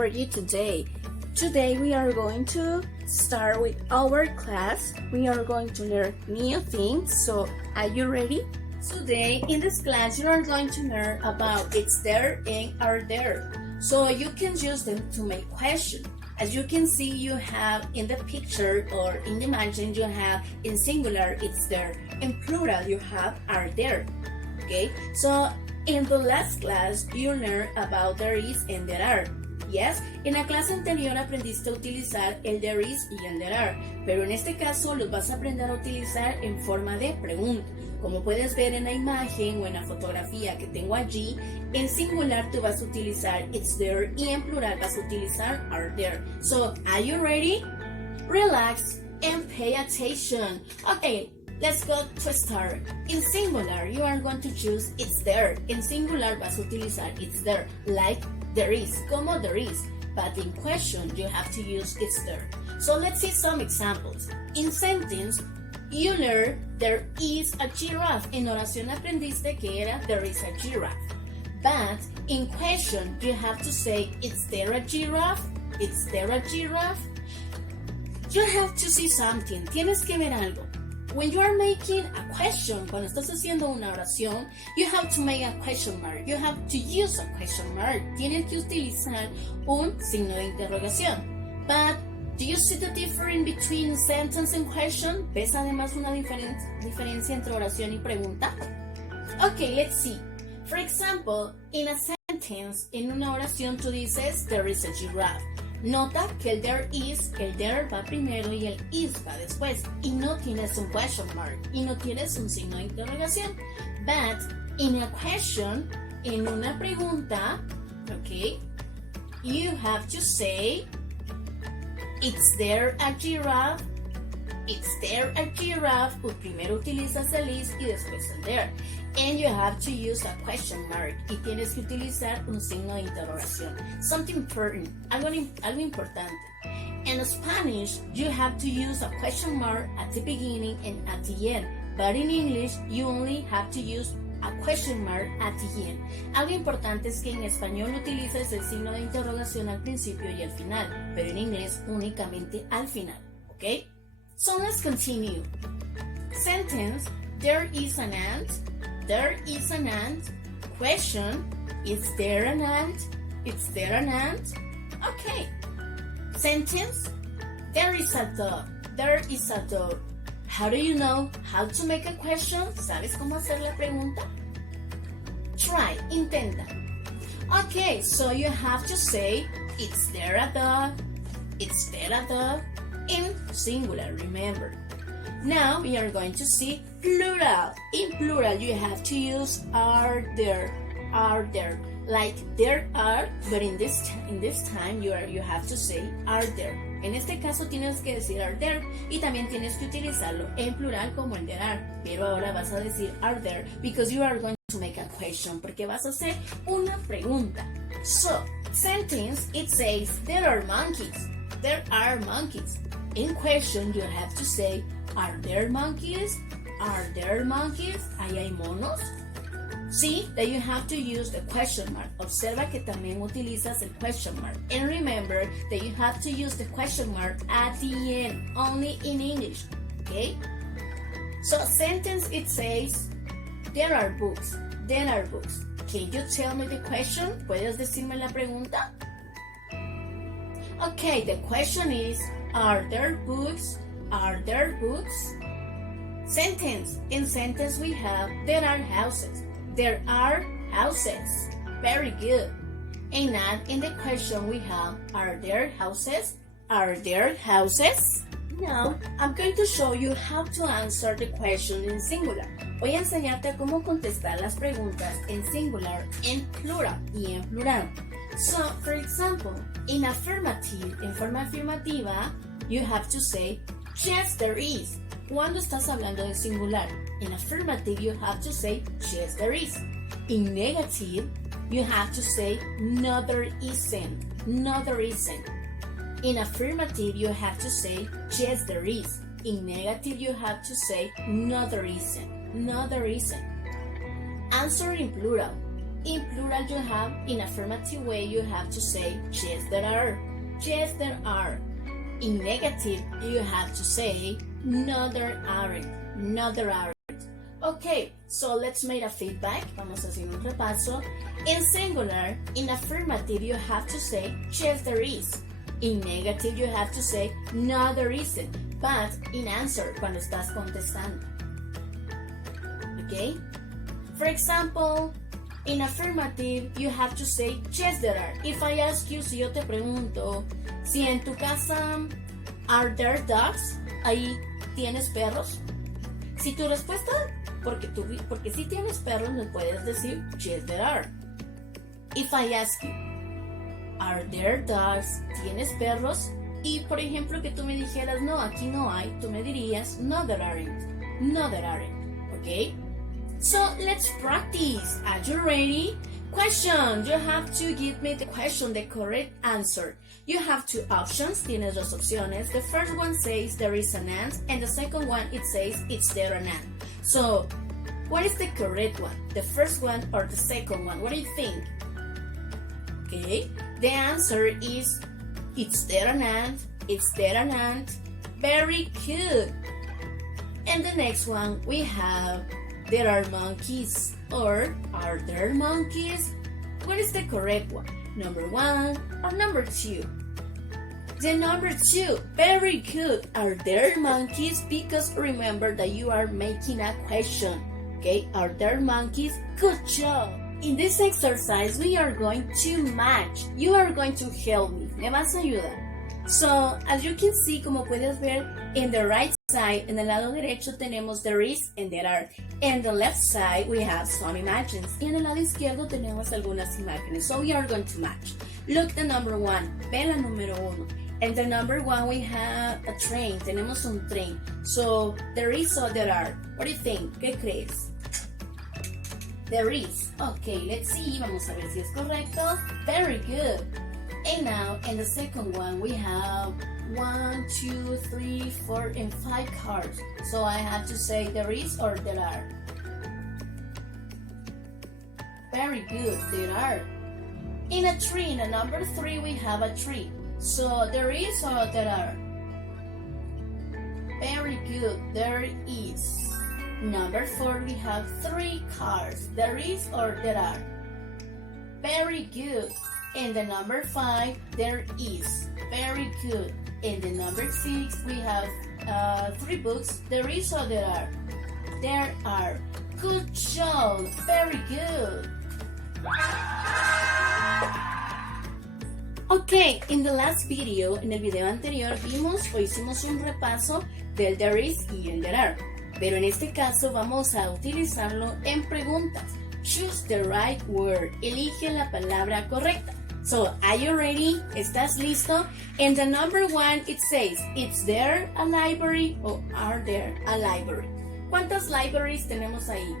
are you today? Today we are going to start with our class. We are going to learn new things. So, are you ready? Today in this class you are going to learn about it's there and are there. So you can use them to make questions. As you can see, you have in the picture or in the imagine, you have in singular it's there. In plural you have are there. Okay, so in the last class you learned about there is and there are. Yes, en la clase anterior aprendiste a utilizar el there is y el there are, pero en este caso los vas a aprender a utilizar en forma de pregunta. Como puedes ver en la imagen o en la fotografía que tengo allí, en singular tú vas a utilizar it's there y en plural vas a utilizar are there. So, are you ready? Relax and pay attention. Okay, let's go to start. In singular, you are going to choose it's there. En singular vas a utilizar it's there, like there is, como there is. But in question, you have to use it's there. So let's see some examples. In sentence, you learn there is a giraffe. En oración aprendiste que era there is a giraffe. But in question, you have to say it's there a giraffe? It's there a giraffe? You have to see something. Tienes que ver algo. When you are making a question, cuando estás haciendo una oración, you have to make a question mark. You have to use a question mark. Tienes que utilizar un signo de interrogación. But do you see the difference between sentence and question? ¿Ves además una diferencia entre oración y pregunta? Okay, let's see. For example, in a sentence, en una oración tú dices, there is a giraffe. Nota que el there va primero y el is va después. Y no tienes un question mark. Y no tienes un signo de interrogación. But in a question, en una pregunta, okay, you have to say, it's there a giraffe? It's there a giraffe? Primero utilizas el is y después el there. And you have to use a question mark. Y tienes que utilizar un signo de interrogación. Something important, algo importante. In Spanish, you have to use a question mark at the beginning and at the end. But in English, you only have to use a question mark at the end. Algo importante es que en español utilizas el signo de interrogación al principio y al final, pero en inglés únicamente al final, ¿ok? So let's continue. Sentence, there is an ant. There is an ant. Question, is there an ant? Is there an ant? Okay. Sentence, there is a dog. There is a dog. How do you know how to make a question? ¿Sabes cómo hacer la pregunta? Try, intenta. Okay, so you have to say, it's there a dog. It's there a dog. In singular, remember. Now we are going to see plural. In plural, you have to use are there. Like there are, but in this time you have to say are there. En este caso tienes que decir are there y también tienes que utilizarlo en plural como en there are. Pero ahora vas a decir are there because you are going to make a question, porque vas a hacer una pregunta. So, sentence, it says there are monkeys. There are monkeys. In question, you have to say, are there monkeys? Are there monkeys? ¿Ahí hay monos? See that you have to use the question mark. Observa que también utilizas el question mark. And remember that you have to use the question mark at the end, only in English. Okay? So, sentence, it says, there are books. There are books. Can you tell me the question? ¿Puedes decirme la pregunta? Okay, the question is, are there books? Are there books? Sentence. In sentence we have, there are houses. There are houses. Very good. And now in the question we have, are there houses? Are there houses? Now, I'm going to show you how to answer the question in singular. Voy a enseñarte cómo contestar las preguntas en singular, en plural y en plural. So, for example, in affirmative, en forma afirmativa, you have to say, yes, there is. Cuando estás hablando de singular, in affirmative, you have to say, yes, there is. In negative, you have to say, no, there isn't. No, there isn't. In affirmative, you have to say, yes, there is. In negative, you have to say, no, there isn't. No, there isn't. Answer in plural. In plural, you have, in affirmative way, you have to say, yes, there are. Yes, there are. In negative, you have to say, no, there aren't. No, there aren't. Okay, so let's make a feedback. Vamos a hacer un repaso. In singular, in affirmative, you have to say, yes, there is. In negative, you have to say, no, there isn't. But in answer, cuando estás contestando. Okay? For example, in affirmative, you have to say, yes, there are. If I ask you, si yo te pregunto, si en tu casa are there dogs, ahí tienes perros. Si tu respuesta, porque si tienes perros, me puedes decir, yes, there are. If I ask you, are there dogs, tienes perros, y por ejemplo que tú me dijeras, no, aquí no hay, tú me dirías, no, there aren't. No, there aren't. Okay? So let's practice. Are you ready? Question. You have to give me the question, the correct answer. You have two options. Tienes dos opciones. The first one says there is an ant, and the second one it says it's there an ant. So, what is the correct one? The first one or the second one? What do you think? Okay. The answer is it's there an ant. It's there an ant. Very good. And the next one we have there are monkeys, or are there monkeys? What is the correct one? Number one or number two? The number two. Very good. Are there monkeys? Because remember that you are making a question. Okay, are there monkeys? Good job. In this exercise, we are going to match. You are going to help me. Me vas a ayudar. So, as you can see, como puedes ver, in the right side, en el lado derecho tenemos there is and there are. And the left side, we have some images. Y en el lado izquierdo tenemos algunas imágenes. So, we are going to match. Look the number one. Ve la número uno. And the number one, we have a train. Tenemos un tren. So, there is or there are. What do you think? ¿Qué crees? There is. Okay, let's see. Vamos a ver si es correcto. Very good. And now, in the second one, we have 1, 2, 3, 4, and 5 cars. So I have to say there is or there are. Very good, there are. In a tree, in the number 3, we have a tree. So there is or there are. Very good, there is. Number 4, we have 3 cars. There is or there are. Very good. In the number 5, there is. Very good. In the number 6, we have 3 books. There is or there are? There are. Good job. Very good. Okay, in the last video, en el video anterior, vimos o hicimos un repaso del there is y el there are. Pero en este caso vamos a utilizarlo en preguntas. Choose the right word. Elige la palabra correcta. So, are you ready? ¿Estás listo? And the number 1, it says, is there a library or are there a library? ¿Cuántas libraries tenemos ahí?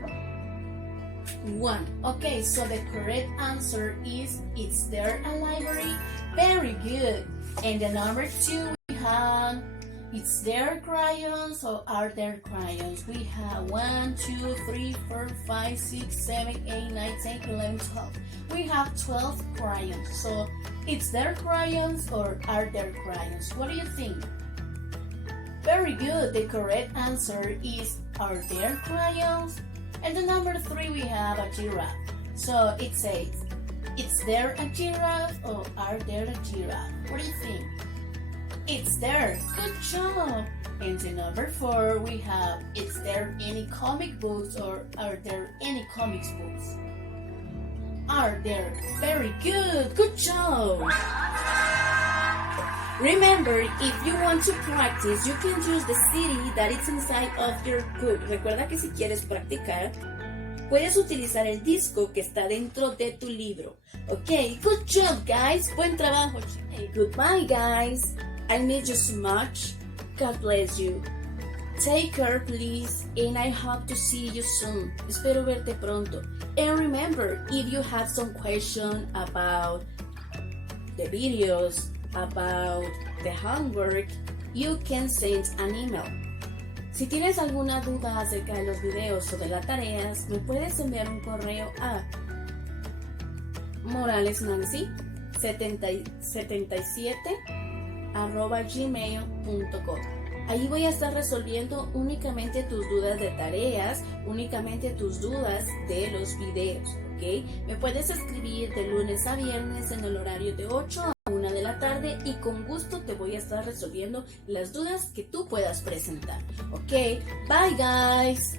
1. Okay, so the correct answer is there a library? Very good. And the number 2, we have, is there crayons or are there crayons? We have 1, 2, 3, 4, 5, 6, 7, 8, 9, 10, 11, 12. We have 12 crayons. So, is there crayons or are there crayons? What do you think? Very good. The correct answer is are there crayons? And the number 3, we have a giraffe. So, it says, is there a giraffe or are there a giraffe? What do you think? It's there. Good job. And the number 4, we have, is there any comic books or are there any comics books? Are there? Very good. Good job. Remember, if you want to practice, you can use the CD that is inside of your book. Recuerda que si quieres practicar, puedes utilizar el disco que está dentro de tu libro. Okay, good job, guys. Buen trabajo. Hey, goodbye, guys. I miss you so much. God bless you. Take care, please, and I hope to see you soon. Espero verte pronto. And remember, if you have some question about the videos, about the homework, you can send an email. Si tienes alguna duda acerca de los videos o de las tareas, me puedes enviar un correo a moralesnancy77@gmail.com. Ahí voy a estar resolviendo únicamente tus dudas de tareas, únicamente tus dudas de los videos, ¿ok? Me puedes escribir de lunes a viernes en el horario de 8 a 1 de la tarde y con gusto te voy a estar resolviendo las dudas que tú puedas presentar, ¿ok? Bye, guys.